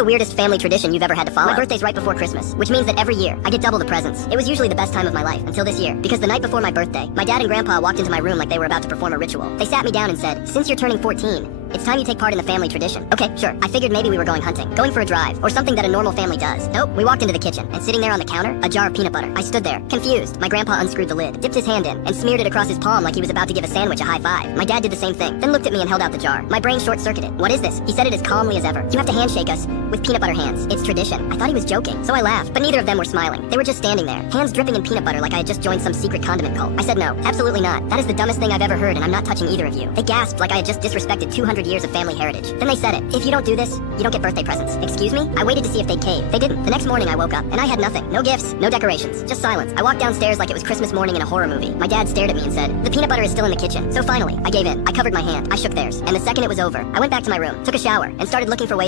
the weirdest family tradition you've ever had to follow? My birthday's right before Christmas, which means that every year, I get double the presents. It was usually the best time of my life, until this year, because the night before my birthday, my dad and grandpa walked into my room like they were about to perform a ritual. They sat me down and said, "Since you're turning 14, it's time you take part in the family tradition." Okay, sure. I figured maybe we were going hunting, going for a drive, or something that a normal family does. Nope. We walked into the kitchen, and sitting there on the counter, a jar of peanut butter. I stood there, confused. My grandpa unscrewed the lid, dipped his hand in, and smeared it across his palm like he was about to give a sandwich a high five. My dad did the same thing, then looked at me and held out the jar. My brain short-circuited. "What is this?" He said it as calmly as ever. "You have to handshake us with peanut butter hands. It's tradition." I thought he was joking, so I laughed, but neither of them were smiling. They were just standing there, hands dripping in peanut butter like I had just joined some secret condiment cult. I said no, absolutely not. That is the dumbest thing I've ever heard, and I'm not touching either of you. They gasped like I had just disrespected 200 years of family heritage. Then they said it. "If you don't do this, you don't get birthday presents." Excuse me? I waited to see if they'd cave. They didn't. The next morning I woke up, and I had nothing. No gifts, no decorations, just silence. I walked downstairs like it was Christmas morning in a horror movie. My dad stared at me and said, "The peanut butter is still in the kitchen." So finally, I gave in. I covered my hand. I shook theirs. And the second it was over, I went back to my room, took a shower, and started looking for ways